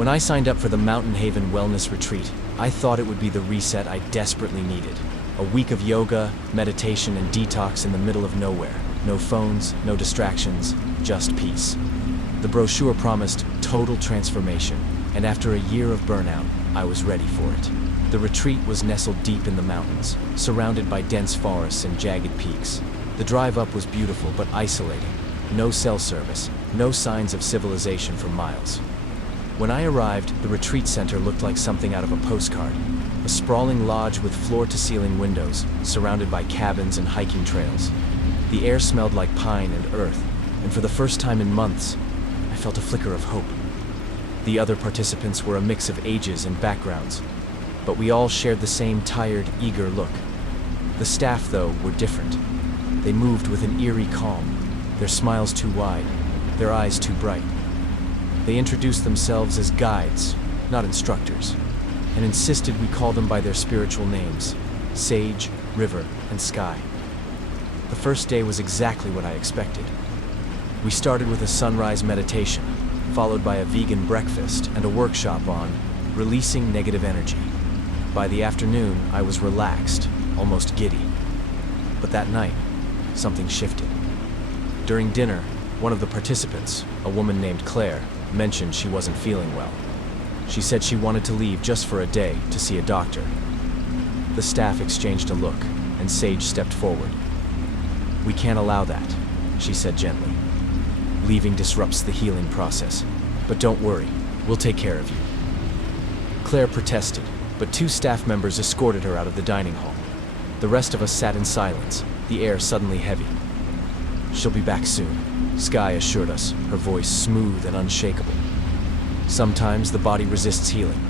When I signed up for the Mountain Haven Wellness Retreat, I thought it would be the reset I desperately needed. A week of yoga, meditation, and detox in the middle of nowhere. No phones, no distractions, just peace. The brochure promised total transformation, and after a year of burnout, I was ready for it. The retreat was nestled deep in the mountains, surrounded by dense forests and jagged peaks. The drive up was beautiful but isolating. No cell service, no signs of civilization for miles. When I arrived, the retreat center looked like something out of a postcard. A sprawling lodge with floor-to-ceiling windows, surrounded by cabins and hiking trails. The air smelled like pine and earth, and for the first time in months, I felt a flicker of hope. The other participants were a mix of ages and backgrounds, but we all shared the same tired, eager look. The staff, though, were different. They moved with an eerie calm, their smiles too wide, their eyes too bright. They introduced themselves as guides, not instructors, and insisted we call them by their spiritual names: Sage, River, and Sky. The first day was exactly what I expected. We started with a sunrise meditation, followed by a vegan breakfast and a workshop on releasing negative energy. By the afternoon, I was relaxed, almost giddy. But that night, something shifted. During dinner, one of the participants, a woman named Claire, mentioned she wasn't feeling well. She said she wanted to leave just for a day to see a doctor. The staff exchanged a look, and Sage stepped forward. "We can't allow that," she said gently. "Leaving disrupts the healing process. But don't worry, we'll take care of you." Claire protested, but two staff members escorted her out of the dining hall. The rest of us sat in silence, the air suddenly heavy. "She'll be back soon," Sky assured us, her voice smooth and unshakable. "Sometimes the body resists healing.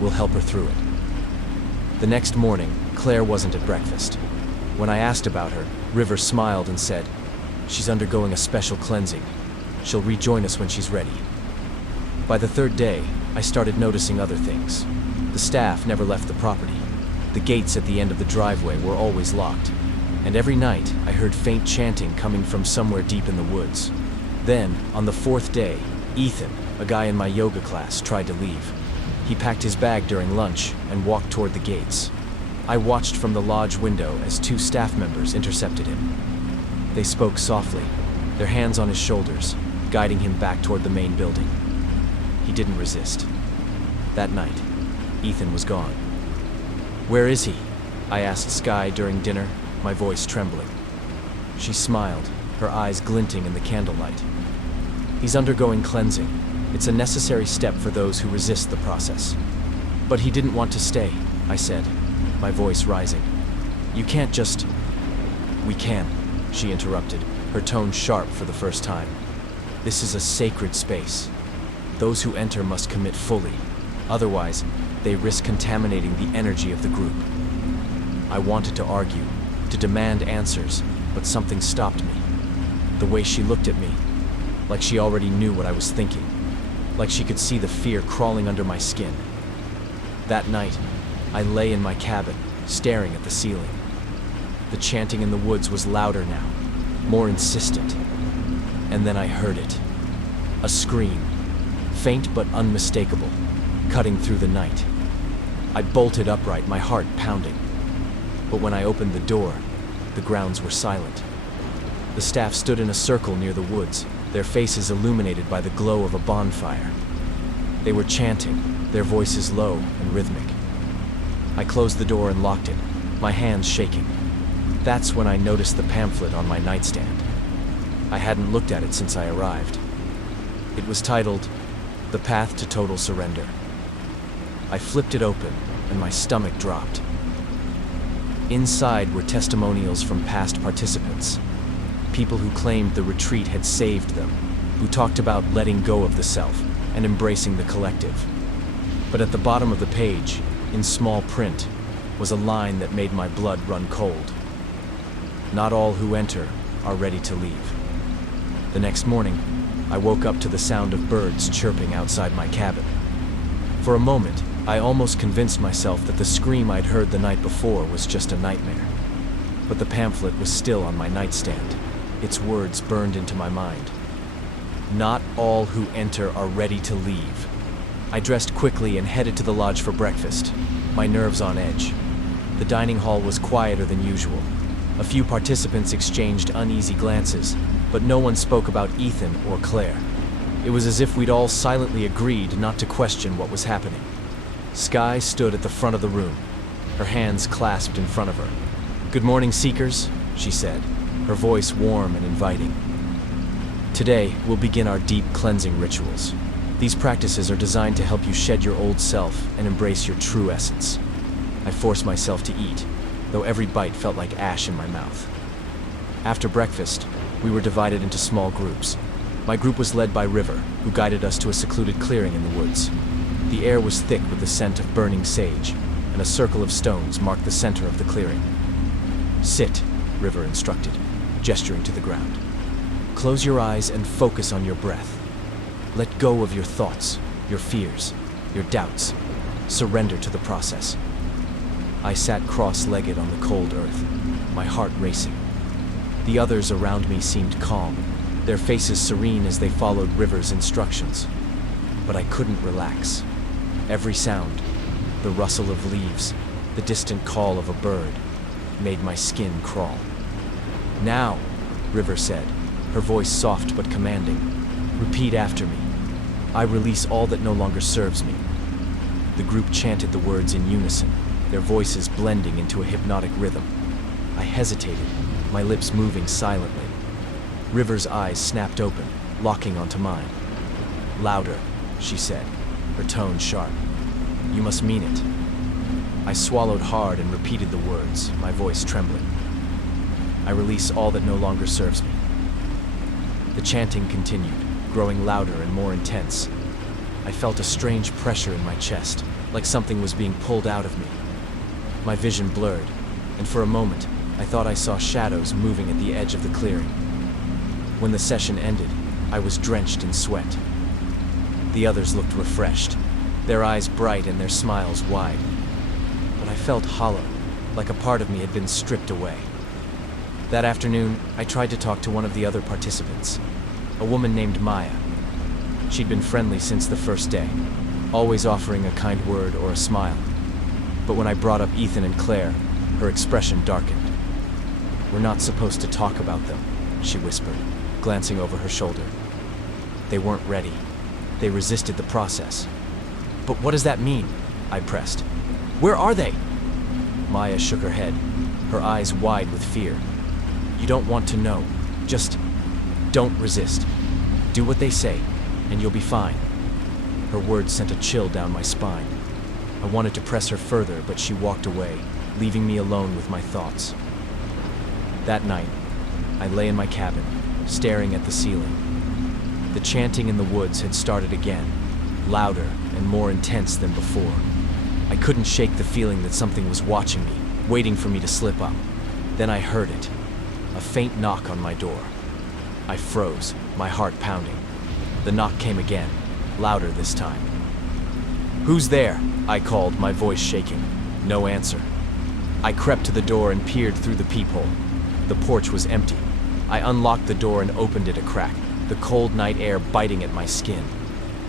We'll help her through it." The next morning, Claire wasn't at breakfast. When I asked about her, River smiled and said, "She's undergoing a special cleansing. She'll rejoin us when she's ready." By the third day, I started noticing other things. The staff never left the property. The gates at the end of the driveway were always locked. And every night, I heard faint chanting coming from somewhere deep in the woods. Then, on the fourth day, Ethan, a guy in my yoga class, tried to leave. He packed his bag during lunch and walked toward the gates. I watched from the lodge window as two staff members intercepted him. They spoke softly, their hands on his shoulders, guiding him back toward the main building. He didn't resist. That night, Ethan was gone. "Where is he?" I asked Sky during dinner, my voice trembling. She smiled, her eyes glinting in the candlelight. "He's undergoing cleansing. It's a necessary step for those who resist the process." "But he didn't want to stay," I said, my voice rising. "You can't just—" "We can," she interrupted, her tone sharp for the first time. "This is a sacred space. Those who enter must commit fully. Otherwise, they risk contaminating the energy of the group." I wanted to argue, to demand answers, but something stopped me. The way she looked at me, like she already knew what I was thinking, like she could see the fear crawling under my skin. That night, I lay in my cabin, staring at the ceiling. The chanting in the woods was louder now, more insistent. And then I heard it. A scream, faint but unmistakable, cutting through the night. I bolted upright, my heart pounding. But when I opened the door, the grounds were silent. The staff stood in a circle near the woods, their faces illuminated by the glow of a bonfire. They were chanting, their voices low and rhythmic. I closed the door and locked it, my hands shaking. That's when I noticed the pamphlet on my nightstand. I hadn't looked at it since I arrived. It was titled, "The Path to Total Surrender." I flipped it open, and my stomach dropped. Inside were testimonials from past participants, people who claimed the retreat had saved them, who talked about letting go of the self and embracing the collective. But at the bottom of the page, in small print, was a line that made my blood run cold. "Not all who enter are ready to leave." The next morning, I woke up to the sound of birds chirping outside my cabin. For a moment, I almost convinced myself that the scream I'd heard the night before was just a nightmare. But the pamphlet was still on my nightstand, its words burned into my mind. "Not all who enter are ready to leave." I dressed quickly and headed to the lodge for breakfast, my nerves on edge. The dining hall was quieter than usual. A few participants exchanged uneasy glances, but no one spoke about Ethan or Claire. It was as if we'd all silently agreed not to question what was happening. Skye stood at the front of the room, her hands clasped in front of her. "Good morning, Seekers," she said, her voice warm and inviting. "Today, we'll begin our deep cleansing rituals. These practices are designed to help you shed your old self and embrace your true essence." I forced myself to eat, though every bite felt like ash in my mouth. After breakfast, we were divided into small groups. My group was led by River, who guided us to a secluded clearing in the woods. The air was thick with the scent of burning sage, and a circle of stones marked the center of the clearing. "Sit," River instructed, gesturing to the ground. "Close your eyes and focus on your breath. Let go of your thoughts, your fears, your doubts. Surrender to the process." I sat cross-legged on the cold earth, my heart racing. The others around me seemed calm, their faces serene as they followed River's instructions. But I couldn't relax. Every sound, the rustle of leaves, the distant call of a bird, made my skin crawl. "Now," River said, her voice soft but commanding. "Repeat after me. I release all that no longer serves me." The group chanted the words in unison, their voices blending into a hypnotic rhythm. I hesitated, my lips moving silently. River's eyes snapped open, locking onto mine. "Louder," she said, her tone sharp. "You must mean it." I swallowed hard and repeated the words, my voice trembling. "I release all that no longer serves me." The chanting continued, growing louder and more intense. I felt a strange pressure in my chest, like something was being pulled out of me. My vision blurred, and for a moment, I thought I saw shadows moving at the edge of the clearing. When the session ended, I was drenched in sweat. The others looked refreshed, their eyes bright and their smiles wide. But I felt hollow, like a part of me had been stripped away. That afternoon, I tried to talk to one of the other participants, a woman named Maya. She'd been friendly since the first day, always offering a kind word or a smile. But when I brought up Ethan and Claire, her expression darkened. "We're not supposed to talk about them," she whispered, glancing over her shoulder. "They weren't ready. They resisted the process." "But what does that mean?" I pressed. "Where are they?" Maya shook her head, her eyes wide with fear. "You don't want to know. Just don't resist. Do what they say, and you'll be fine." Her words sent a chill down my spine. I wanted to press her further, but she walked away, leaving me alone with my thoughts. That night, I lay in my cabin, staring at the ceiling. The chanting in the woods had started again, louder and more intense than before. I couldn't shake the feeling that something was watching me, waiting for me to slip up. Then I heard it, a faint knock on my door. I froze, my heart pounding. The knock came again, louder this time. "Who's there?" I called, my voice shaking. No answer. I crept to the door and peered through the peephole. The porch was empty. I unlocked the door and opened it a crack, the cold night air biting at my skin.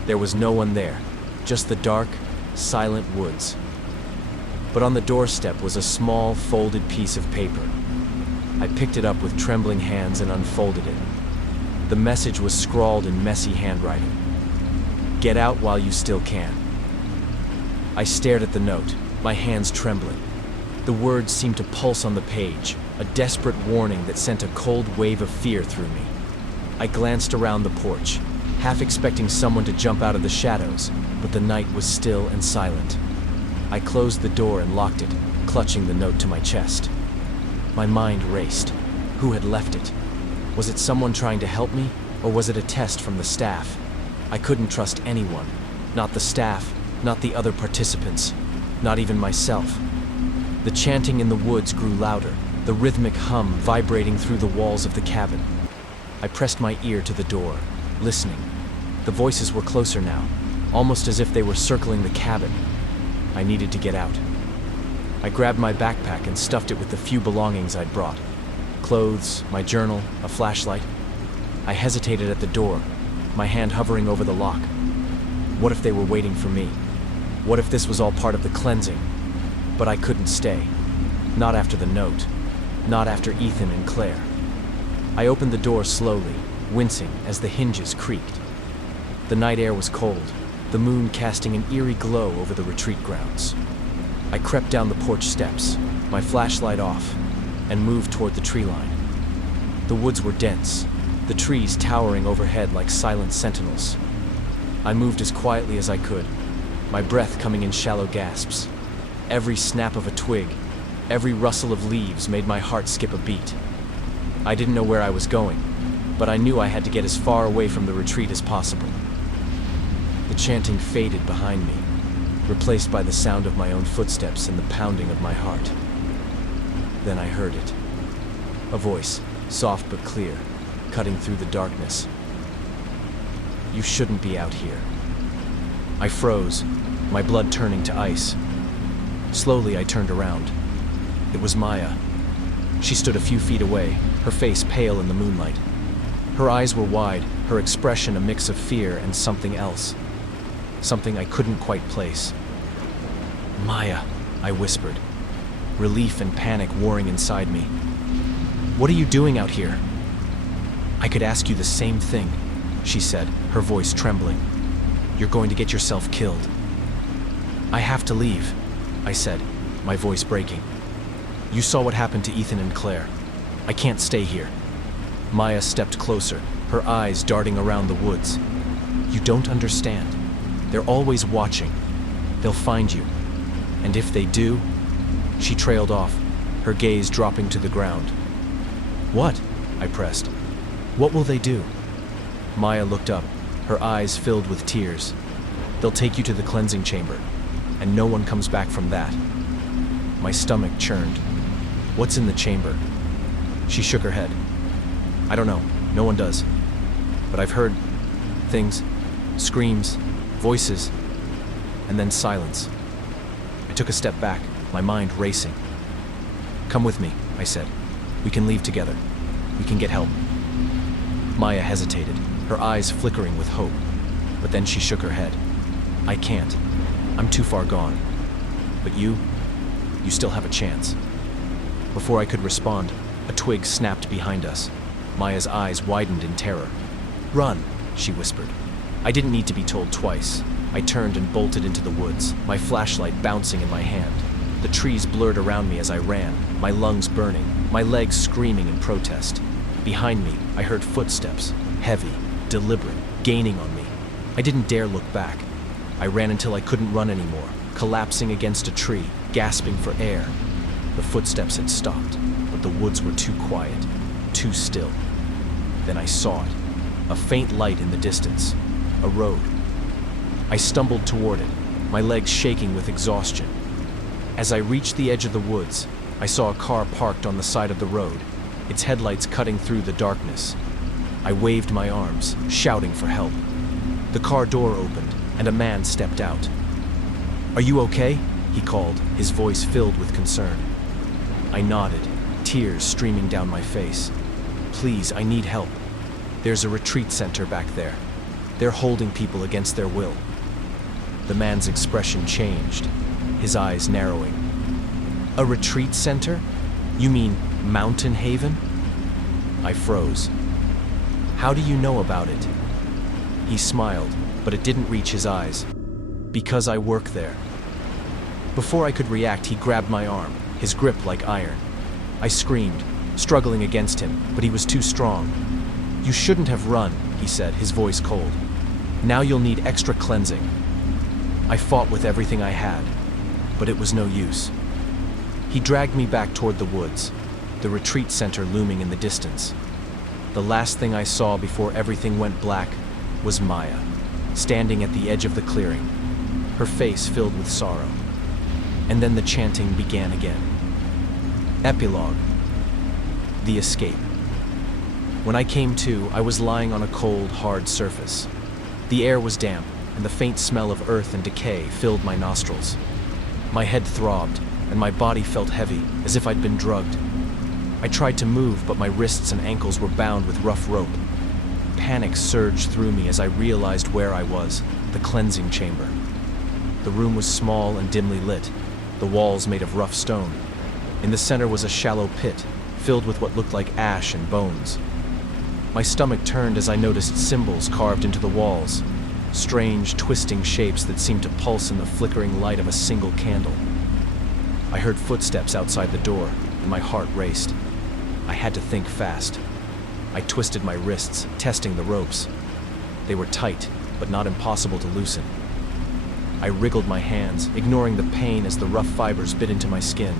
There was no one there, just the dark, silent woods. But on the doorstep was a small, folded piece of paper. I picked it up with trembling hands and unfolded it. The message was scrawled in messy handwriting. "Get out while you still can." I stared at the note, my hands trembling. The words seemed to pulse on the page, a desperate warning that sent a cold wave of fear through me. I glanced around the porch, half expecting someone to jump out of the shadows, but the night was still and silent. I closed the door and locked it, clutching the note to my chest. My mind raced. Who had left it? Was it someone trying to help me, or was it a test from the staff? I couldn't trust anyone, not the staff, not the other participants, not even myself. The chanting in the woods grew louder, the rhythmic hum vibrating through the walls of the cabin. I pressed my ear to the door, listening. The voices were closer now, almost as if they were circling the cabin. I needed to get out. I grabbed my backpack and stuffed it with the few belongings I'd brought. Clothes, my journal, a flashlight. I hesitated at the door, my hand hovering over the lock. What if they were waiting for me? What if this was all part of the cleansing? But I couldn't stay. Not after the note. Not after Ethan and Claire. I opened the door slowly, wincing as the hinges creaked. The night air was cold, the moon casting an eerie glow over the retreat grounds. I crept down the porch steps, my flashlight off, and moved toward the tree line. The woods were dense, the trees towering overhead like silent sentinels. I moved as quietly as I could, my breath coming in shallow gasps. Every snap of a twig, every rustle of leaves made my heart skip a beat. I didn't know where I was going, but I knew I had to get as far away from the retreat as possible. The chanting faded behind me, replaced by the sound of my own footsteps and the pounding of my heart. Then I heard it. A voice, soft but clear, cutting through the darkness. "You shouldn't be out here." I froze, my blood turning to ice. Slowly I turned around. It was Maya. She stood a few feet away, her face pale in the moonlight. Her eyes were wide, her expression a mix of fear and something else. Something I couldn't quite place. "Maya," I whispered, relief and panic warring inside me. "What are you doing out here?" "I could ask you the same thing," she said, her voice trembling. "You're going to get yourself killed." "I have to leave," I said, my voice breaking. "You saw what happened to Ethan and Claire. I can't stay here." Maya stepped closer, her eyes darting around the woods. "You don't understand. They're always watching. They'll find you. And if they do..." She trailed off, her gaze dropping to the ground. "What?" I pressed. "What will they do?" Maya looked up, her eyes filled with tears. "They'll take you to the cleansing chamber, and no one comes back from that." My stomach churned. "What's in the chamber?" She shook her head. "I don't know. No one does. But I've heard things, screams, voices, and then silence." I took a step back, my mind racing. "Come with me," I said. "We can leave together. We can get help." Maya hesitated, her eyes flickering with hope. But then she shook her head. "I can't. I'm too far gone. But you still have a chance." Before I could respond, a twig snapped behind us. Maya's eyes widened in terror. "Run," she whispered. I didn't need to be told twice. I turned and bolted into the woods, my flashlight bouncing in my hand. The trees blurred around me as I ran, my lungs burning, my legs screaming in protest. Behind me, I heard footsteps, heavy, deliberate, gaining on me. I didn't dare look back. I ran until I couldn't run anymore, collapsing against a tree, gasping for air. The footsteps had stopped, but the woods were too quiet, too still. Then I saw it, a faint light in the distance, a road. I stumbled toward it, my legs shaking with exhaustion. As I reached the edge of the woods, I saw a car parked on the side of the road, its headlights cutting through the darkness. I waved my arms, shouting for help. The car door opened, and a man stepped out. "Are you okay?" he called, his voice filled with concern. I nodded, tears streaming down my face. "Please, I need help. There's a retreat center back there. They're holding people against their will." The man's expression changed, his eyes narrowing. "A retreat center? You mean Mountain Haven?" I froze. "How do you know about it?" He smiled, but it didn't reach his eyes. "Because I work there." Before I could react, he grabbed my arm, his grip like iron. I screamed, struggling against him, but he was too strong. "You shouldn't have run," he said, his voice cold. "Now you'll need extra cleansing." I fought with everything I had, but it was no use. He dragged me back toward the woods, the retreat center looming in the distance. The last thing I saw before everything went black was Maya, standing at the edge of the clearing, her face filled with sorrow. And then the chanting began again. Epilogue. The escape. When I came to, I was lying on a cold, hard surface. The air was damp, and the faint smell of earth and decay filled my nostrils. My head throbbed, and my body felt heavy, as if I'd been drugged. I tried to move, but my wrists and ankles were bound with rough rope. Panic surged through me as I realized where I was, the cleansing chamber. The room was small and dimly lit, the walls made of rough stone. In the center was a shallow pit, filled with what looked like ash and bones. My stomach turned as I noticed symbols carved into the walls, strange, twisting shapes that seemed to pulse in the flickering light of a single candle. I heard footsteps outside the door, and my heart raced. I had to think fast. I twisted my wrists, testing the ropes. They were tight, but not impossible to loosen. I wriggled my hands, ignoring the pain as the rough fibers bit into my skin.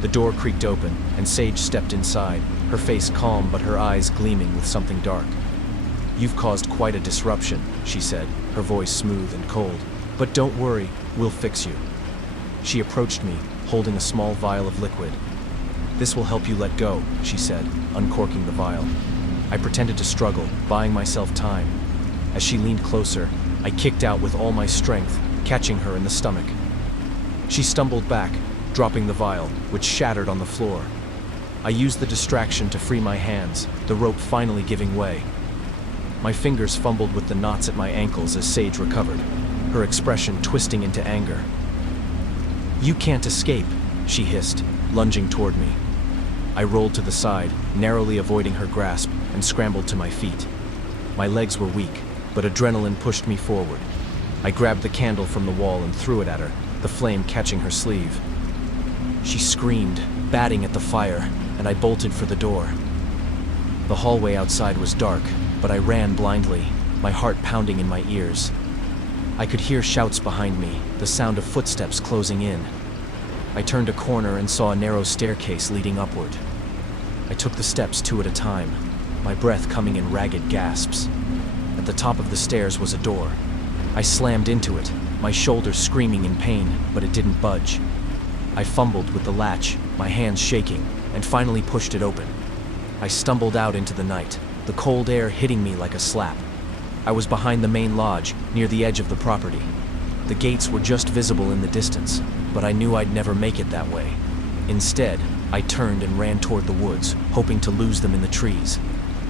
The door creaked open, and Sage stepped inside, her face calm but her eyes gleaming with something dark. "You've caused quite a disruption," she said, her voice smooth and cold. "But don't worry, we'll fix you." She approached me, holding a small vial of liquid. "This will help you let go," she said, uncorking the vial. I pretended to struggle, buying myself time. As she leaned closer, I kicked out with all my strength, catching her in the stomach. She stumbled back, dropping the vial, which shattered on the floor. I used the distraction to free my hands, the rope finally giving way. My fingers fumbled with the knots at my ankles as Sage recovered, her expression twisting into anger. "You can't escape," she hissed, lunging toward me. I rolled to the side, narrowly avoiding her grasp, and scrambled to my feet. My legs were weak, but adrenaline pushed me forward. I grabbed the candle from the wall and threw it at her, the flame catching her sleeve. She screamed, batting at the fire, and I bolted for the door. The hallway outside was dark, but I ran blindly, my heart pounding in my ears. I could hear shouts behind me, the sound of footsteps closing in. I turned a corner and saw a narrow staircase leading upward. I took the steps 2 at a time, my breath coming in ragged gasps. At the top of the stairs was a door. I slammed into it, my shoulders screaming in pain, but it didn't budge. I fumbled with the latch, my hands shaking, and finally pushed it open. I stumbled out into the night, the cold air hitting me like a slap. I was behind the main lodge, near the edge of the property. The gates were just visible in the distance, but I knew I'd never make it that way. Instead, I turned and ran toward the woods, hoping to lose them in the trees.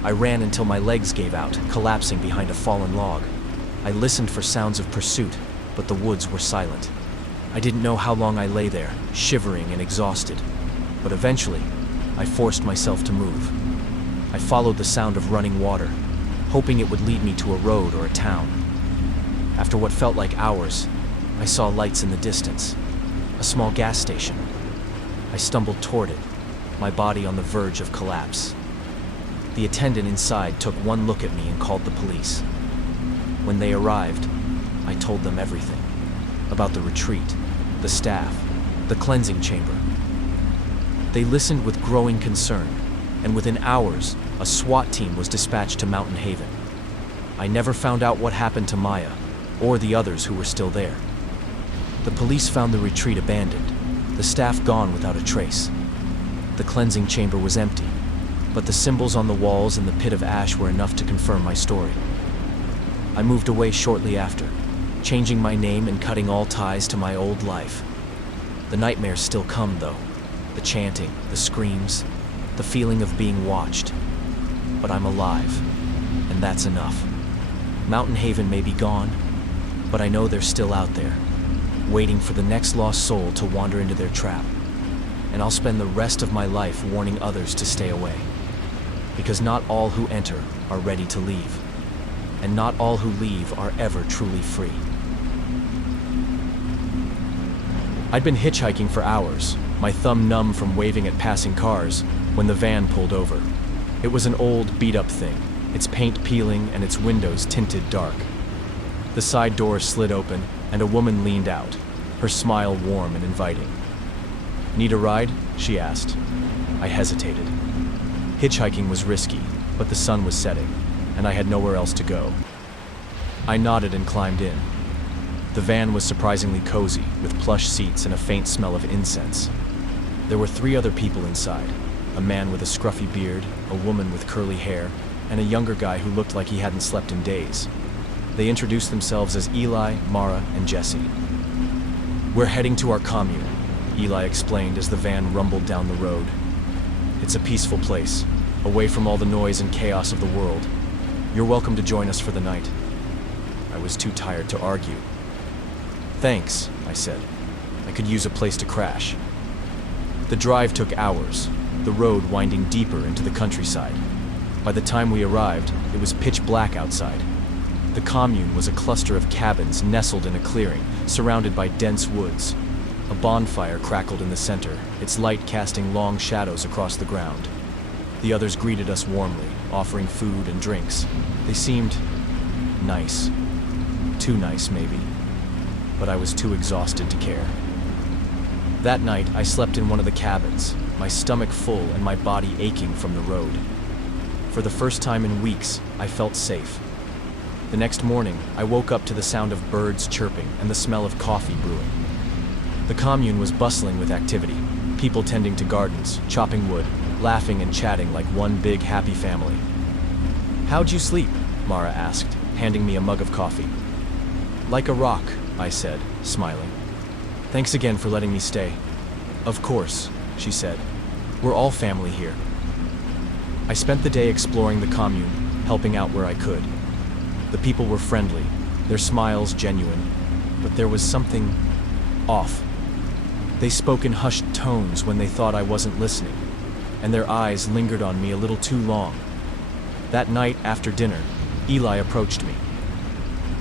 I ran until my legs gave out, collapsing behind a fallen log. I listened for sounds of pursuit, but the woods were silent. I didn't know how long I lay there, shivering and exhausted. But eventually, I forced myself to move. I followed the sound of running water, hoping it would lead me to a road or a town. After what felt like hours, I saw lights in the distance, a small gas station. I stumbled toward it, my body on the verge of collapse. The attendant inside took one look at me and called the police. When they arrived, I told them everything. About the retreat, the staff, the cleansing chamber. They listened with growing concern, and within hours, a SWAT team was dispatched to Mountain Haven. I never found out what happened to Maya, or the others who were still there. The police found the retreat abandoned, the staff gone without a trace. The cleansing chamber was empty, but the symbols on the walls and the pit of ash were enough to confirm my story. I moved away shortly after, changing my name and cutting all ties to my old life. The nightmares still come, though. The chanting, the screams, the feeling of being watched. But I'm alive, and that's enough. Mountain Haven may be gone, but I know they're still out there, waiting for the next lost soul to wander into their trap. And I'll spend the rest of my life warning others to stay away. Because not all who enter are ready to leave, and not all who leave are ever truly free. I'd been hitchhiking for hours, my thumb numb from waving at passing cars, when the van pulled over. It was an old, beat-up thing, its paint peeling and its windows tinted dark. The side door slid open, and a woman leaned out, her smile warm and inviting. "Need a ride?" she asked. I hesitated. Hitchhiking was risky, but the sun was setting, and I had nowhere else to go. I nodded and climbed in. The van was surprisingly cozy, with plush seats and a faint smell of incense. There were 3 other people inside, a man with a scruffy beard, a woman with curly hair, and a younger guy who looked like he hadn't slept in days. They introduced themselves as Eli, Mara, and Jesse. "We're heading to our commune," Eli explained as the van rumbled down the road. "It's a peaceful place, away from all the noise and chaos of the world. You're welcome to join us for the night." I was too tired to argue. "Thanks," I said. "I could use a place to crash." The drive took hours, the road winding deeper into the countryside. By the time we arrived, it was pitch black outside. The commune was a cluster of cabins nestled in a clearing, surrounded by dense woods. A bonfire crackled in the center, its light casting long shadows across the ground. The others greeted us warmly, offering food and drinks. They seemed nice. Too nice, maybe. But I was too exhausted to care. That night, I slept in one of the cabins, my stomach full and my body aching from the road. For the first time in weeks, I felt safe. The next morning, I woke up to the sound of birds chirping and the smell of coffee brewing. The commune was bustling with activity, people tending to gardens, chopping wood, laughing and chatting like one big happy family. "How'd you sleep?" Mara asked, handing me a mug of coffee. "Like a rock," I said, smiling. "Thanks again for letting me stay." "Of course," she said. "We're all family here." I spent the day exploring the commune, helping out where I could. The people were friendly, their smiles genuine, but there was something off. They spoke in hushed tones when they thought I wasn't listening, and their eyes lingered on me a little too long. That night after dinner, Eli approached me.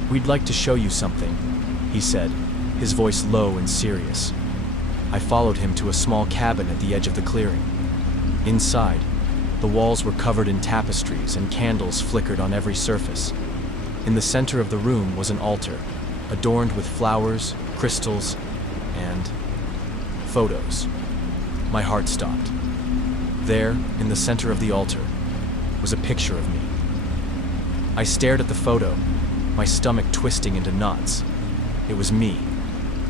"We'd like to show you something," he said, his voice low and serious. I followed him to a small cabin at the edge of the clearing. Inside, the walls were covered in tapestries and candles flickered on every surface. In the center of the room was an altar, adorned with flowers, crystals, and photos. My heart stopped. There, in the center of the altar, was a picture of me. I stared at the photo, my stomach twisting into knots. It was me,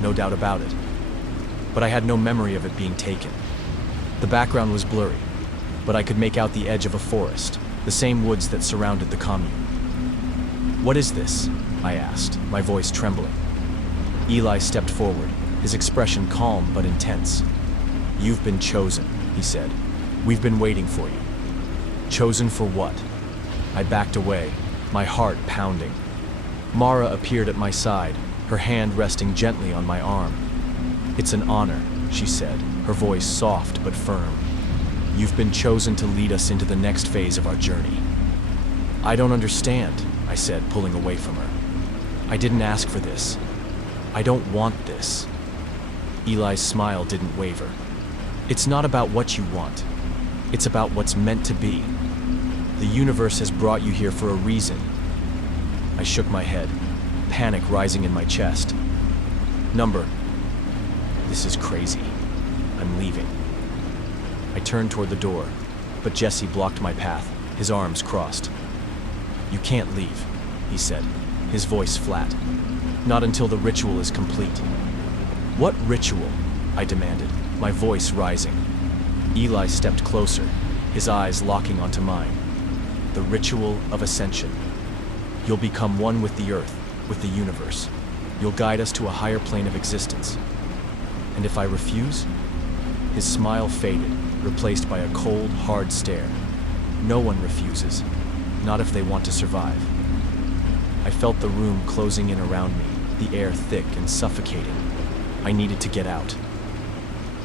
no doubt about it. But I had no memory of it being taken. The background was blurry, but I could make out the edge of a forest, the same woods that surrounded the commune. "What is this?" I asked, my voice trembling. Eli stepped forward, his expression calm but intense. "You've been chosen," he said. "We've been waiting for you." "Chosen for what?" I backed away, my heart pounding. Mara appeared at my side, her hand resting gently on my arm. "It's an honor," she said, her voice soft but firm. "You've been chosen to lead us into the next phase of our journey." "I don't understand," I said, pulling away from her. "I didn't ask for this. I don't want this." Eli's smile didn't waver. "It's not about what you want. It's about what's meant to be. The universe has brought you here for a reason." I shook my head, panic rising in my chest. "Number. This is crazy. I'm leaving." I turned toward the door, but Jesse blocked my path, his arms crossed. "You can't leave," he said, his voice flat. "Not until the ritual is complete." "What ritual?" I demanded, my voice rising. Eli stepped closer, his eyes locking onto mine. "The ritual of ascension. You'll become one with the earth, with the universe. You'll guide us to a higher plane of existence. And if I refuse?" His smile faded, replaced by a cold, hard stare. "No one refuses. Not if they want to survive." I felt the room closing in around me, the air thick and suffocating. I needed to get out.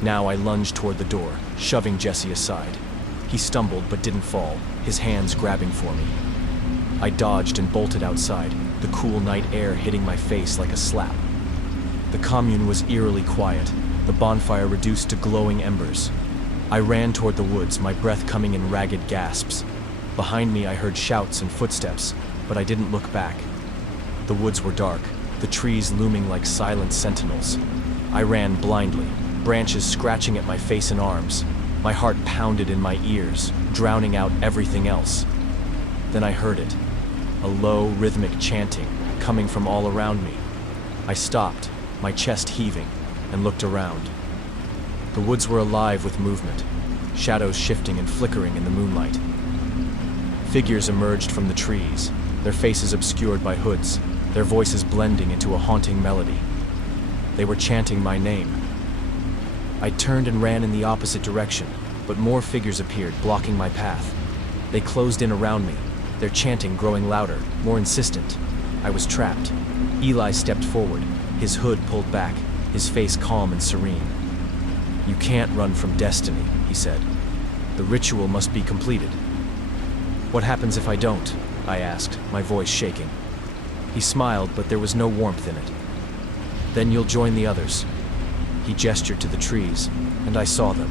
Now I lunged toward the door, shoving Jesse aside. He stumbled but didn't fall, his hands grabbing for me. I dodged and bolted outside, the cool night air hitting my face like a slap. The commune was eerily quiet, the bonfire reduced to glowing embers. I ran toward the woods, my breath coming in ragged gasps. Behind me I heard shouts and footsteps, but I didn't look back. The woods were dark, the trees looming like silent sentinels. I ran blindly, branches scratching at my face and arms. My heart pounded in my ears, drowning out everything else. Then I heard it, a low, rhythmic chanting coming from all around me. I stopped, my chest heaving, and looked around. The woods were alive with movement, shadows shifting and flickering in the moonlight. Figures emerged from the trees, their faces obscured by hoods, their voices blending into a haunting melody. They were chanting my name. I turned and ran in the opposite direction, but more figures appeared, blocking my path. They closed in around me, their chanting growing louder, more insistent. I was trapped. Eli stepped forward, his hood pulled back, his face calm and serene. "You can't run from destiny," he said. "The ritual must be completed." "What happens if I don't?" I asked, my voice shaking. He smiled, but there was no warmth in it. "Then you'll join the others." He gestured to the trees, and I saw them.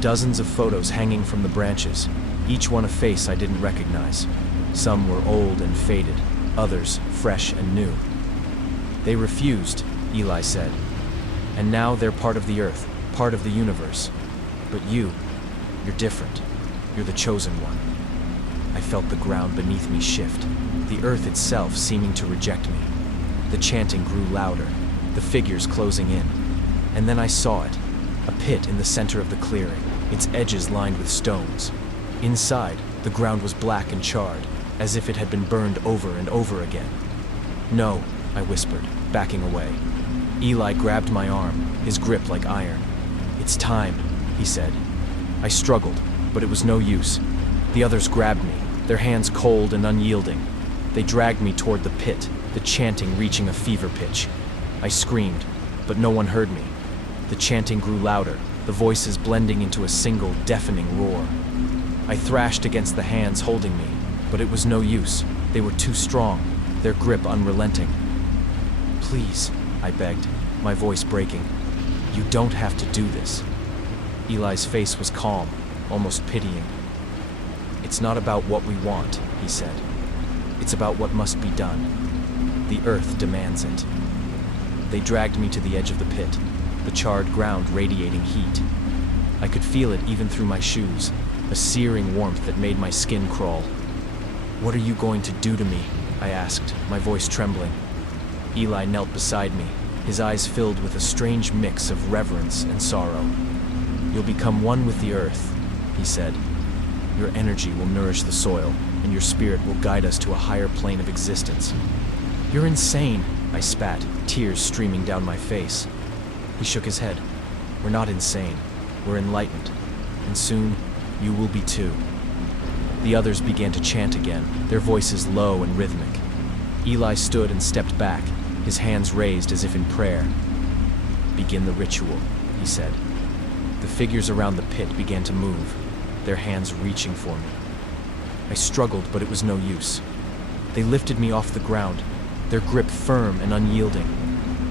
Dozens of photos hanging from the branches, each one a face I didn't recognize. Some were old and faded, others fresh and new. "They refused," Eli said. "And now they're part of the earth, part of the universe. But you're different. You're the chosen one." I felt the ground beneath me shift, the earth itself seeming to reject me. The chanting grew louder, the figures closing in. And then I saw it, a pit in the center of the clearing, its edges lined with stones. Inside, the ground was black and charred, as if it had been burned over and over again. "No," I whispered, backing away. Eli grabbed my arm, his grip like iron. "It's time," he said. I struggled, but it was no use. The others grabbed me, their hands cold and unyielding. They dragged me toward the pit, the chanting reaching a fever pitch. I screamed, but no one heard me. The chanting grew louder, the voices blending into a single, deafening roar. I thrashed against the hands holding me, but it was no use. They were too strong, their grip unrelenting. "Please," I begged, my voice breaking. "You don't have to do this." Eli's face was calm, almost pitying. "It's not about what we want," he said. "It's about what must be done. The earth demands it." They dragged me to the edge of the pit, the charred ground radiating heat. I could feel it even through my shoes, a searing warmth that made my skin crawl. "What are you going to do to me?" I asked, my voice trembling. Eli knelt beside me, his eyes filled with a strange mix of reverence and sorrow. "You'll become one with the earth," he said. "Your energy will nourish the soil, and your spirit will guide us to a higher plane of existence." "You're insane," I spat, tears streaming down my face. He shook his head. "We're not insane. We're enlightened. And soon, you will be too." The others began to chant again, their voices low and rhythmic. Eli stood and stepped back, his hands raised as if in prayer. "Begin the ritual," he said. The figures around the pit began to move, their hands reaching for me. I struggled, but it was no use. They lifted me off the ground, their grip firm and unyielding.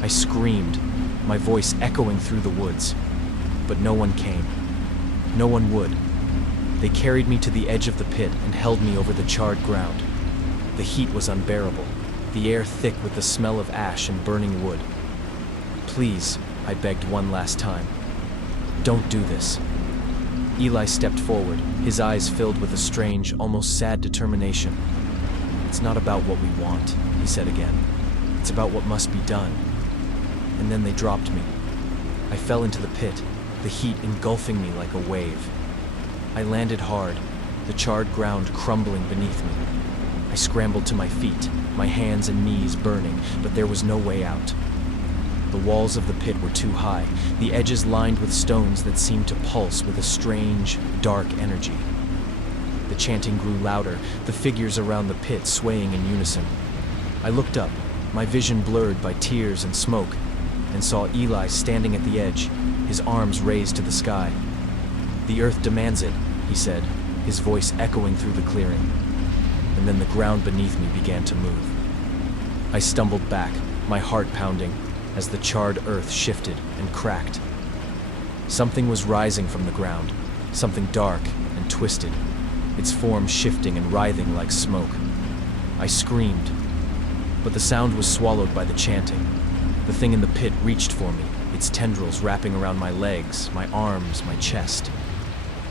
I screamed, my voice echoing through the woods. But no one came. No one would. They carried me to the edge of the pit and held me over the charred ground. The heat was unbearable, the air thick with the smell of ash and burning wood. "Please," I begged one last time. "Don't do this." Eli stepped forward, his eyes filled with a strange, almost sad determination. "It's not about what we want," he said again. "It's about what must be done." And then they dropped me. I fell into the pit, the heat engulfing me like a wave. I landed hard, the charred ground crumbling beneath me. I scrambled to my feet, my hands and knees burning, but there was no way out. The walls of the pit were too high, the edges lined with stones that seemed to pulse with a strange, dark energy. The chanting grew louder, the figures around the pit swaying in unison. I looked up, my vision blurred by tears and smoke, and saw Eli standing at the edge, his arms raised to the sky. "The earth demands it," he said, his voice echoing through the clearing. And then the ground beneath me began to move. I stumbled back, my heart pounding, as the charred earth shifted and cracked. Something was rising from the ground, something dark and twisted, its form shifting and writhing like smoke. I screamed, but the sound was swallowed by the chanting. The thing in the pit reached for me, its tendrils wrapping around my legs, my arms, my chest.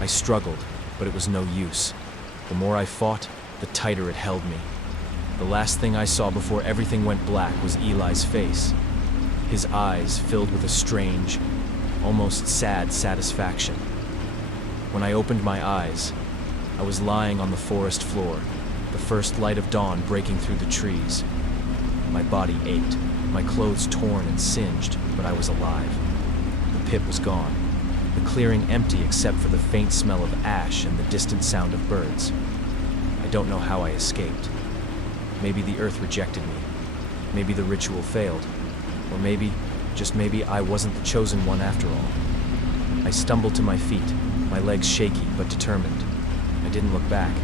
I struggled, but it was no use. The more I fought, the tighter it held me. The last thing I saw before everything went black was Eli's face, his eyes filled with a strange, almost sad satisfaction. When I opened my eyes, I was lying on the forest floor, the first light of dawn breaking through the trees. My body ached, my clothes torn and singed, but I was alive. The pit was gone, the clearing empty except for the faint smell of ash and the distant sound of birds. I don't know how I escaped. Maybe the earth rejected me. Maybe the ritual failed. Or maybe, just maybe, I wasn't the chosen one after all. I stumbled to my feet, my legs shaky but determined. I didn't look back.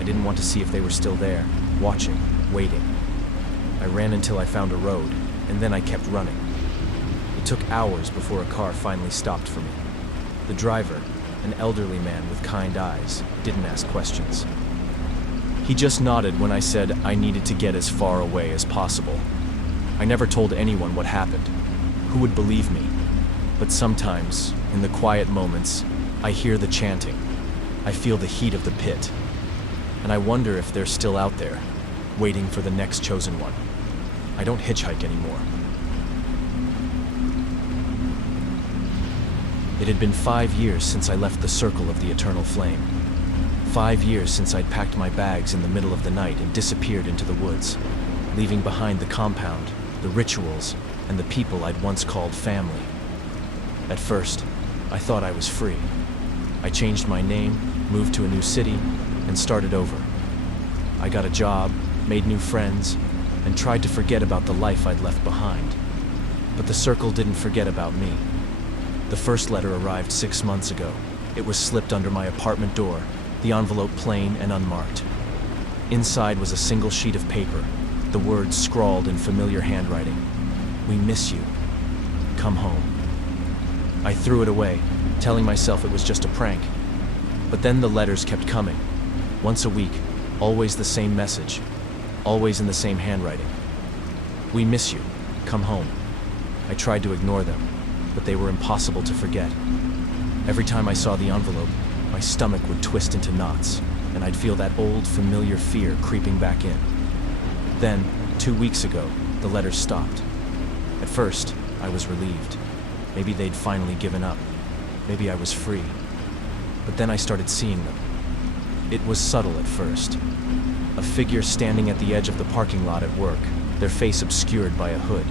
I didn't want to see if they were still there, watching, waiting. I ran until I found a road, and then I kept running. It took hours before a car finally stopped for me. The driver, an elderly man with kind eyes, didn't ask questions. He just nodded when I said I needed to get as far away as possible. I never told anyone what happened. Who would believe me? But sometimes, in the quiet moments, I hear the chanting. I feel the heat of the pit. And I wonder if they're still out there, waiting for the next chosen one. I don't hitchhike anymore. It had been 5 years since I left the circle of the eternal flame. 5 years since I'd packed my bags in the middle of the night and disappeared into the woods, leaving behind the compound, the rituals, and the people I'd once called family. At first, I thought I was free. I changed my name, moved to a new city, and started over. I got a job, made new friends, and tried to forget about the life I'd left behind. But the circle didn't forget about me. The first letter arrived 6 months ago. It was slipped under my apartment door, the envelope plain and unmarked. Inside was a single sheet of paper, the words scrawled in familiar handwriting. "We miss you. Come home." I threw it away, telling myself it was just a prank. But then the letters kept coming. Once a week, always the same message, always in the same handwriting. "We miss you. Come home." I tried to ignore them, but they were impossible to forget. Every time I saw the envelope, my stomach would twist into knots, and I'd feel that old, familiar fear creeping back in. Then, 2 weeks ago, the letters stopped. At first, I was relieved. Maybe they'd finally given up. Maybe I was free. But then I started seeing them. It was subtle at first. A figure standing at the edge of the parking lot at work, their face obscured by a hood.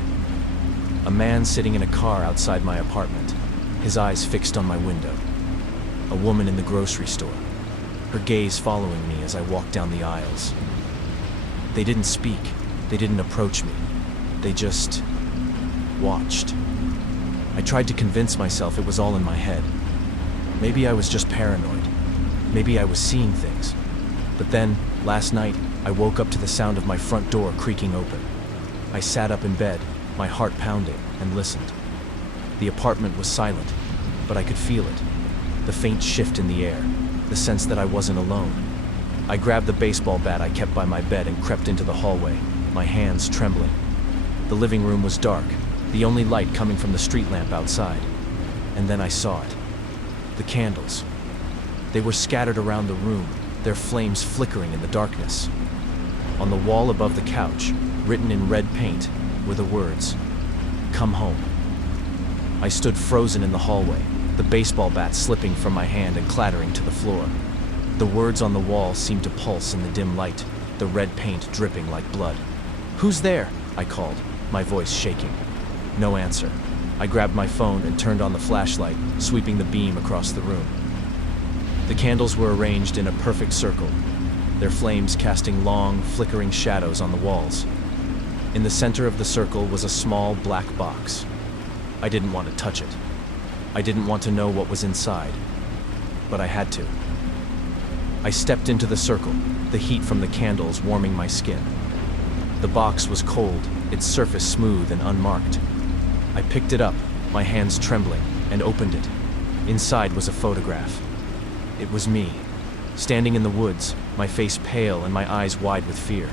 A man sitting in a car outside my apartment, his eyes fixed on my window. A woman in the grocery store, her gaze following me as I walked down the aisles. They didn't speak, they didn't approach me. They just watched. I tried to convince myself it was all in my head. Maybe I was just paranoid. Maybe I was seeing things. But then, last night, I woke up to the sound of my front door creaking open. I sat up in bed, my heart pounding, and listened. The apartment was silent, but I could feel it. The faint shift in the air, the sense that I wasn't alone. I grabbed the baseball bat I kept by my bed and crept into the hallway, my hands trembling. The living room was dark, the only light coming from the street lamp outside. And then I saw it. The candles. They were scattered around the room, their flames flickering in the darkness. On the wall above the couch, written in red paint, were the words, "Come home." I stood frozen in the hallway, the baseball bat slipping from my hand and clattering to the floor. The words on the wall seemed to pulse in the dim light, the red paint dripping like blood. "Who's there?" I called, my voice shaking. No answer. I grabbed my phone and turned on the flashlight, sweeping the beam across the room. The candles were arranged in a perfect circle, their flames casting long, flickering shadows on the walls. In the center of the circle was a small black box. I didn't want to touch it. I didn't want to know what was inside, but I had to. I stepped into the circle, the heat from the candles warming my skin. The box was cold, its surface smooth and unmarked. I picked it up, my hands trembling, and opened it. Inside was a photograph. It was me, standing in the woods, my face pale and my eyes wide with fear.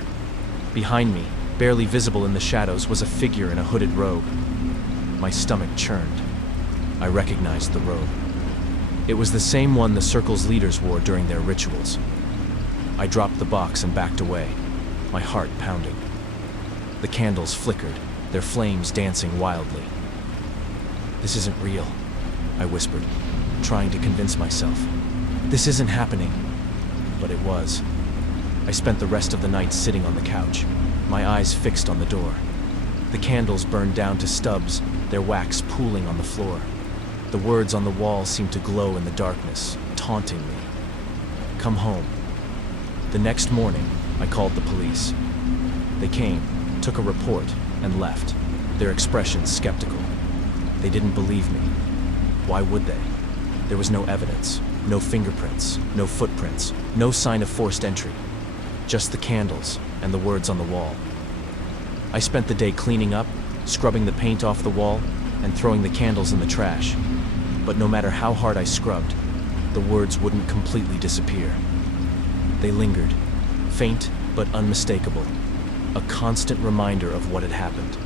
Behind me, barely visible in the shadows, was a figure in a hooded robe. My stomach churned. I recognized the robe. It was the same one the circle's leaders wore during their rituals. I dropped the box and backed away, my heart pounding. The candles flickered, their flames dancing wildly. "This isn't real," I whispered, trying to convince myself. "This isn't happening." But it was. I spent the rest of the night sitting on the couch, my eyes fixed on the door. The candles burned down to stubs, their wax pooling on the floor. The words on the wall seemed to glow in the darkness, taunting me. "Come home." The next morning, I called the police. They came, took a report, and left, their expressions skeptical. They didn't believe me. Why would they? There was no evidence, no fingerprints, no footprints, no sign of forced entry. Just the candles and the words on the wall. I spent the day cleaning up, scrubbing the paint off the wall, and throwing the candles in the trash. But no matter how hard I scrubbed, the words wouldn't completely disappear. They lingered, faint but unmistakable, a constant reminder of what had happened.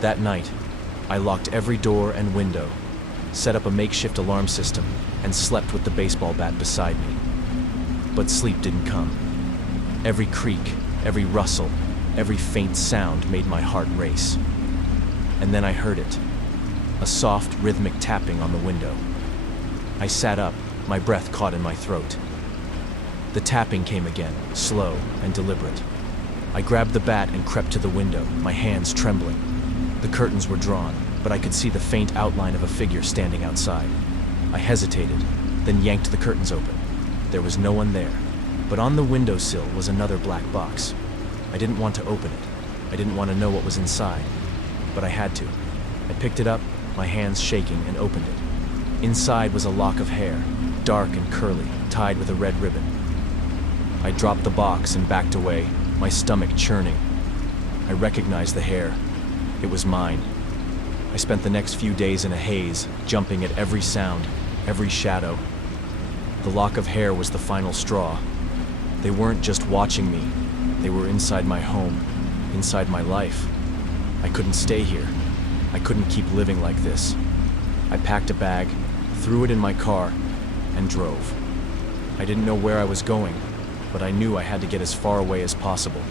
That night, I locked every door and window, set up a makeshift alarm system, and slept with the baseball bat beside me. But sleep didn't come. Every creak, every rustle, every faint sound made my heart race. And then I heard it, a soft, rhythmic tapping on the window. I sat up, my breath caught in my throat. The tapping came again, slow and deliberate. I grabbed the bat and crept to the window, my hands trembling. The curtains were drawn, but I could see the faint outline of a figure standing outside. I hesitated, then yanked the curtains open. There was no one there, but on the windowsill was another black box. I didn't want to open it. I didn't want to know what was inside, but I had to. I picked it up, my hands shaking, and opened it. Inside was a lock of hair, dark and curly, tied with a red ribbon. I dropped the box and backed away, my stomach churning. I recognized the hair. It was mine. I spent the next few days in a haze, jumping at every sound, every shadow. The lock of hair was the final straw. They weren't just watching me. They were inside my home, inside my life. I couldn't stay here. I couldn't keep living like this. I packed a bag, threw it in my car, and drove. I didn't know where I was going, but I knew I had to get as far away as possible.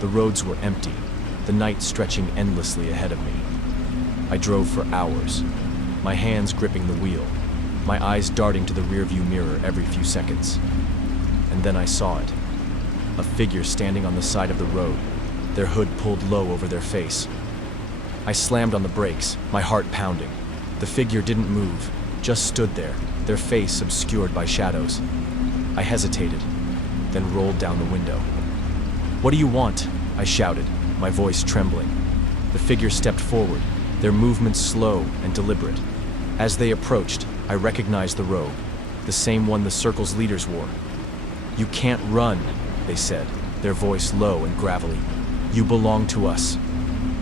The roads were empty, the night stretching endlessly ahead of me. I drove for hours, my hands gripping the wheel, my eyes darting to the rearview mirror every few seconds. And then I saw it. A figure standing on the side of the road, their hood pulled low over their face. I slammed on the brakes, my heart pounding. The figure didn't move, just stood there, their face obscured by shadows. I hesitated, then rolled down the window. "What do you want?" I shouted, my voice trembling. The figure stepped forward, their movements slow and deliberate. As they approached, I recognized the robe, the same one the circle's leaders wore. "You can't run," they said, their voice low and gravelly. "You belong to us."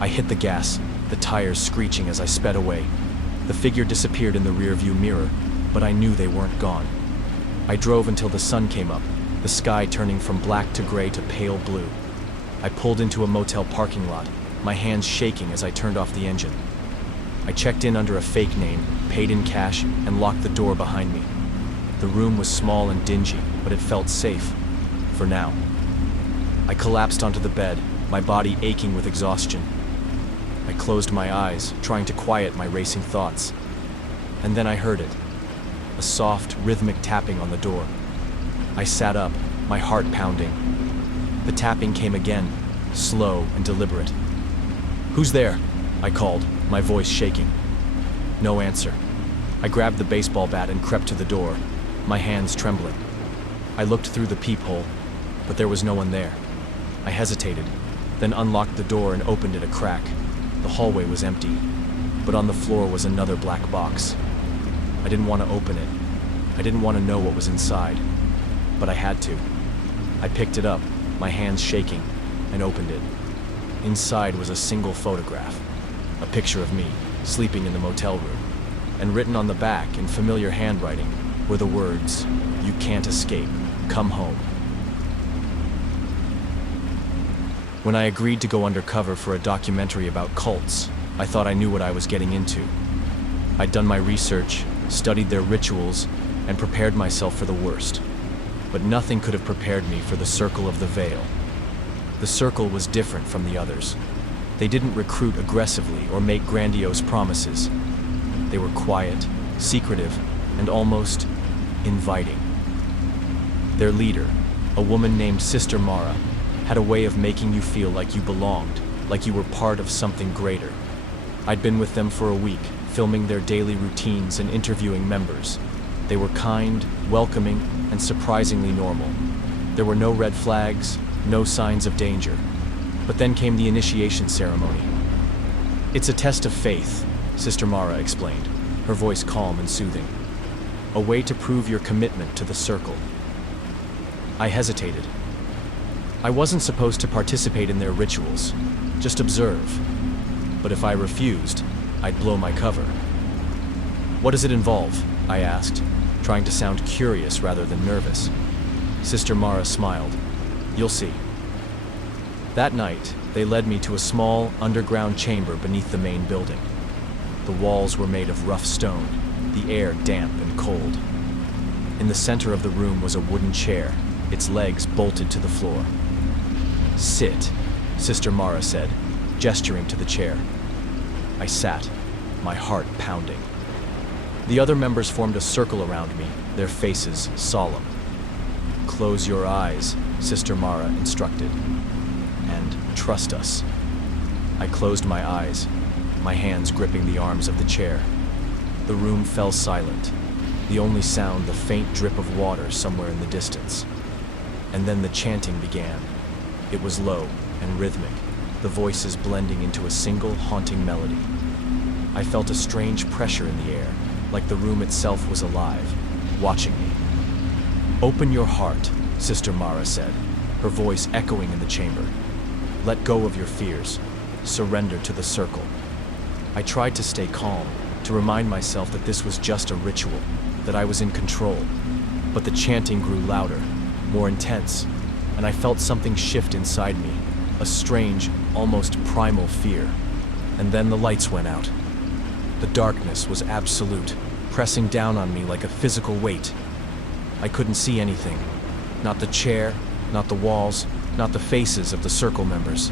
I hit the gas, the tires screeching as I sped away. The figure disappeared in the rearview mirror, but I knew they weren't gone. I drove until the sun came up, the sky turning from black to gray to pale blue. I pulled into a motel parking lot, my hands shaking as I turned off the engine. I checked in under a fake name, paid in cash, and locked the door behind me. The room was small and dingy, but it felt safe. For now. I collapsed onto the bed, my body aching with exhaustion. I closed my eyes, trying to quiet my racing thoughts. And then I heard it. A soft, rhythmic tapping on the door. I sat up, my heart pounding. The tapping came again, slow and deliberate. "Who's there?" I called, my voice shaking. No answer. I grabbed the baseball bat and crept to the door, my hands trembling. I looked through the peephole, but there was no one there. I hesitated, then unlocked the door and opened it a crack. The hallway was empty, but on the floor was another black box. I didn't want to open it. I didn't want to know what was inside, but I had to. I picked it up, my hands shaking, and opened it. Inside was a single photograph, a picture of me, sleeping in the motel room, and written on the back in familiar handwriting were the words, "You can't escape, come home." When I agreed to go undercover for a documentary about cults, I thought I knew what I was getting into. I'd done my research, studied their rituals, and prepared myself for the worst. But nothing could have prepared me for the Circle of the Veil. The Circle was different from the others. They didn't recruit aggressively or make grandiose promises. They were quiet, secretive, and almost inviting. Their leader, a woman named Sister Mara, had a way of making you feel like you belonged, like you were part of something greater. I'd been with them for a week, filming their daily routines and interviewing members. They were kind, welcoming, and surprisingly normal. There were no red flags, no signs of danger. But then came the initiation ceremony. "It's a test of faith," Sister Mara explained, her voice calm and soothing. "A way to prove your commitment to the circle." I hesitated. I wasn't supposed to participate in their rituals, just observe. But if I refused, I'd blow my cover. "What does it involve?" I asked, trying to sound curious rather than nervous. Sister Mara smiled. "You'll see." That night, they led me to a small, underground chamber beneath the main building. The walls were made of rough stone, the air damp and cold. In the center of the room was a wooden chair, its legs bolted to the floor. "Sit," Sister Mara said, gesturing to the chair. I sat, my heart pounding. The other members formed a circle around me, their faces solemn. "Close your eyes," Sister Mara instructed, "and trust us." I closed my eyes, my hands gripping the arms of the chair. The room fell silent, the only sound the faint drip of water somewhere in the distance. And then the chanting began. It was low and rhythmic, the voices blending into a single haunting melody. I felt a strange pressure in the air, like the room itself was alive, watching me. "Open your heart," Sister Mara said, her voice echoing in the chamber. "Let go of your fears. Surrender to the circle." I tried to stay calm, to remind myself that this was just a ritual, that I was in control. But the chanting grew louder, more intense, and I felt something shift inside me, a strange, almost primal fear. And then the lights went out. The darkness was absolute, pressing down on me like a physical weight. I couldn't see anything. Not the chair, not the walls, not the faces of the circle members.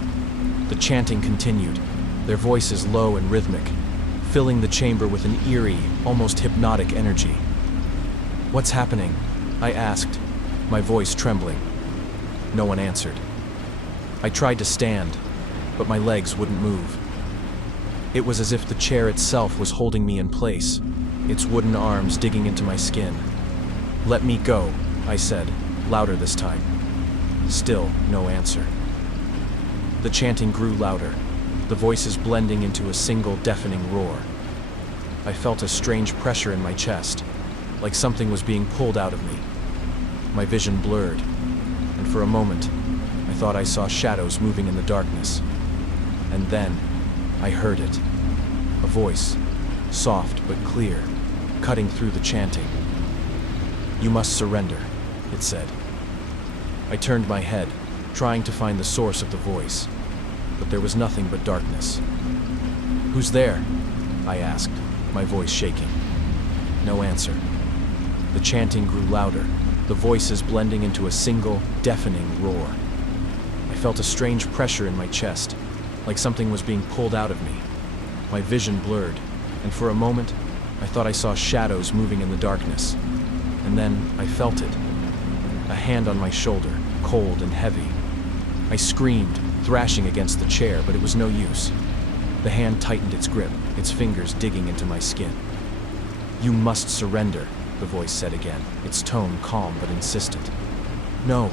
The chanting continued, their voices low and rhythmic, filling the chamber with an eerie, almost hypnotic energy. "What's happening?" I asked, my voice trembling. No one answered. I tried to stand, but my legs wouldn't move. It was as if the chair itself was holding me in place, its wooden arms digging into my skin. "Let me go," I said, louder this time. Still no answer. The chanting grew louder, the voices blending into a single deafening roar. I felt a strange pressure in my chest, like something was being pulled out of me. My vision blurred, and for a moment, I thought I saw shadows moving in the darkness. And then, I heard it. A voice, soft but clear, cutting through the chanting. "You must surrender," it said. I turned my head, trying to find the source of the voice, but there was nothing but darkness. "Who's there?" I asked, my voice shaking. No answer. The chanting grew louder, the voices blending into a single, deafening roar. I felt a strange pressure in my chest, like something was being pulled out of me. My vision blurred, and for a moment, I thought I saw shadows moving in the darkness. And then I felt it. A hand on my shoulder, cold and heavy. I screamed, thrashing against the chair, but it was no use. The hand tightened its grip, its fingers digging into my skin. "You must surrender," the voice said again, its tone calm but insistent. "No,"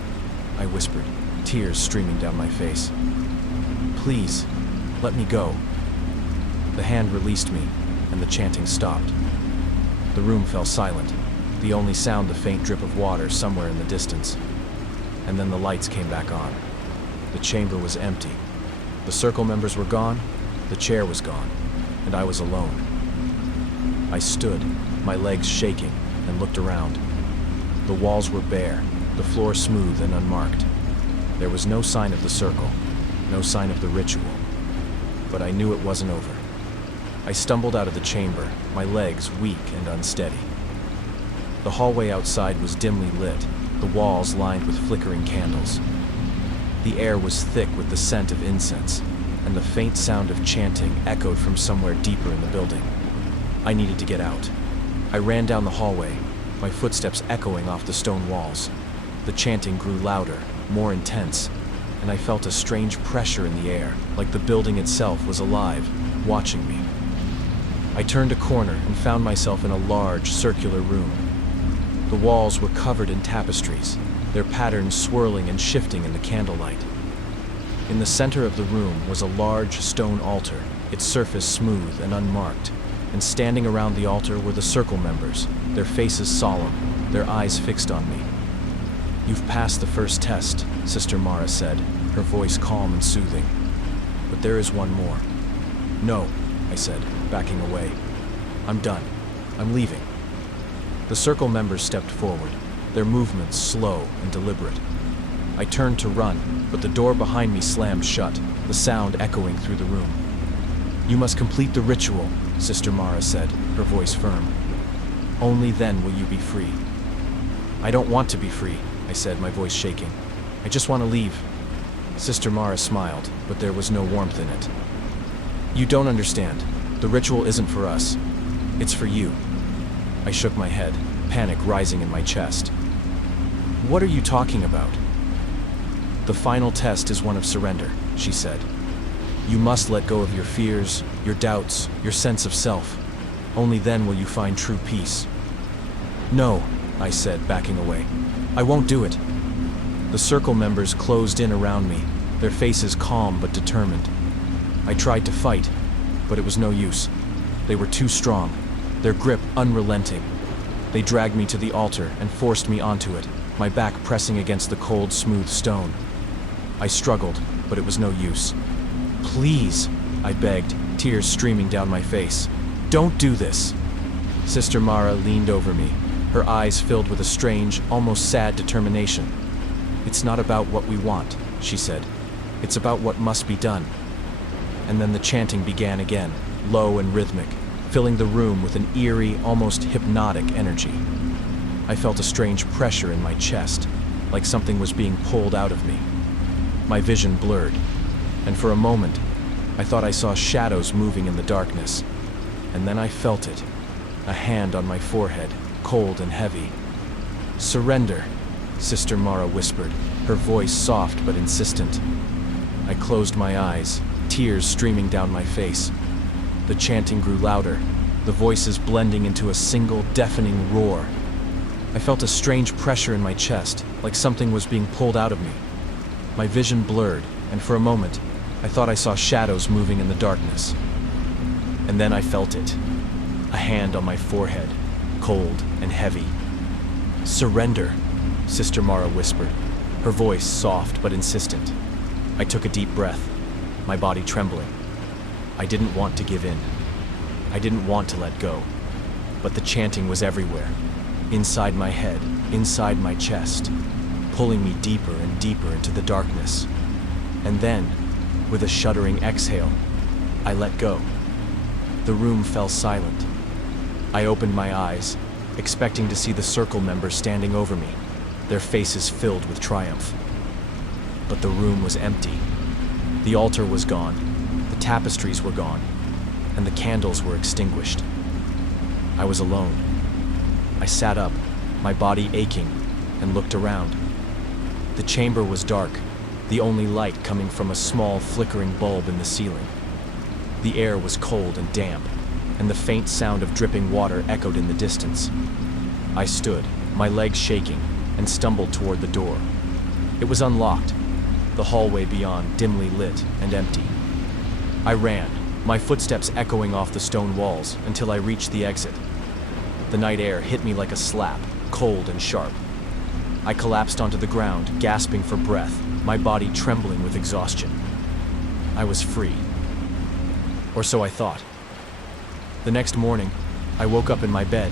I whispered, tears streaming down my face. "Please, let me go." The hand released me, and the chanting stopped. The room fell silent, the only sound the faint drip of water somewhere in the distance. And then the lights came back on. The chamber was empty. The circle members were gone, the chair was gone, and I was alone. I stood, my legs shaking, and looked around. The walls were bare, the floor smooth and unmarked. There was no sign of the circle, no sign of the ritual. But I knew it wasn't over. I stumbled out of the chamber, my legs weak and unsteady. The hallway outside was dimly lit, the walls lined with flickering candles. The air was thick with the scent of incense, and the faint sound of chanting echoed from somewhere deeper in the building. I needed to get out. I ran down the hallway, my footsteps echoing off the stone walls. The chanting grew louder, more intense, and I felt a strange pressure in the air, like the building itself was alive, watching me. I turned a corner and found myself in a large, circular room. The walls were covered in tapestries, their patterns swirling and shifting in the candlelight. In the center of the room was a large stone altar, its surface smooth and unmarked, and standing around the altar were the circle members, their faces solemn, their eyes fixed on me. "You've passed the first test," Sister Mara said, her voice calm and soothing. "But there is one more." "No," I said, backing away. "I'm done. I'm leaving." The circle members stepped forward, their movements slow and deliberate. I turned to run, but the door behind me slammed shut, the sound echoing through the room. "You must complete the ritual," Sister Mara said, her voice firm. "Only then will you be free." "I don't want to be free," I said, my voice shaking. "I just want to leave." Sister Mara smiled, but there was no warmth in it. "You don't understand. The ritual isn't for us. It's for you." I shook my head, panic rising in my chest. "What are you talking about?" "The final test is one of surrender," she said. "You must let go of your fears, your doubts, your sense of self. Only then will you find true peace." "No," I said, backing away. "I won't do it." The circle members closed in around me, their faces calm but determined. I tried to fight, but it was no use. They were too strong, their grip unrelenting. They dragged me to the altar and forced me onto it, my back pressing against the cold, smooth stone. I struggled, but it was no use. "Please," I begged, tears streaming down my face. "Don't do this." Sister Mara leaned over me, her eyes filled with a strange, almost sad determination. "It's not about what we want," she said. "It's about what must be done." And then the chanting began again, low and rhythmic, filling the room with an eerie, almost hypnotic energy. I felt a strange pressure in my chest, like something was being pulled out of me. My vision blurred, and for a moment, I thought I saw shadows moving in the darkness. And then I felt it, a hand on my forehead, cold and heavy. "Surrender," Sister Mara whispered, her voice soft but insistent. I closed my eyes, tears streaming down my face. The chanting grew louder, the voices blending into a single deafening roar. I felt a strange pressure in my chest, like something was being pulled out of me. My vision blurred, and for a moment, I thought I saw shadows moving in the darkness. And then I felt it, a hand on my forehead, cold and heavy. "Surrender," Sister Mara whispered, her voice soft but insistent. I took a deep breath, my body trembling. I didn't want to give in. I didn't want to let go. But the chanting was everywhere, inside my head, inside my chest, pulling me deeper and deeper into the darkness. And then, with a shuddering exhale, I let go. The room fell silent. I opened my eyes, expecting to see the circle members standing over me, their faces filled with triumph. But the room was empty. The altar was gone, the tapestries were gone, and the candles were extinguished. I was alone. I sat up, my body aching, and looked around. The chamber was dark, the only light coming from a small, flickering bulb in the ceiling. The air was cold and damp, and the faint sound of dripping water echoed in the distance. I stood, my legs shaking, and stumbled toward the door. It was unlocked, the hallway beyond dimly lit and empty. I ran, my footsteps echoing off the stone walls, until I reached the exit. The night air hit me like a slap, cold and sharp. I collapsed onto the ground, gasping for breath, my body trembling with exhaustion. I was free. Or so I thought. The next morning, I woke up in my bed,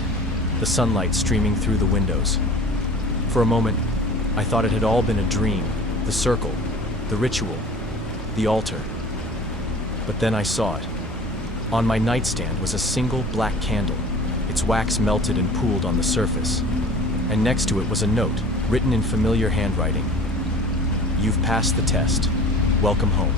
the sunlight streaming through the windows. For a moment, I thought it had all been a dream, the circle, the ritual, the altar. But then I saw it. On my nightstand was a single black candle, its wax melted and pooled on the surface. And next to it was a note, written in familiar handwriting. "You've passed the test. Welcome home."